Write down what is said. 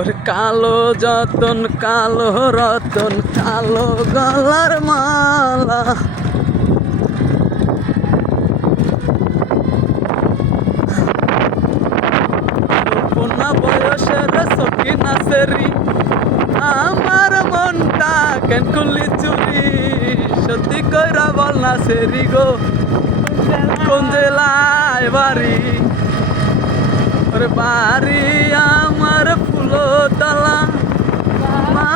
ওরে কালো যতন কালো রতন কালো গলার মালা কোনা বয়সের সখী নাচেরি আমার মনটা কেন করলি চুরি সত্যি কইরা বল না সেরি গো কোন জেলায় বাড়ি ওরে বাড়ি আমার ফুলো তলা মা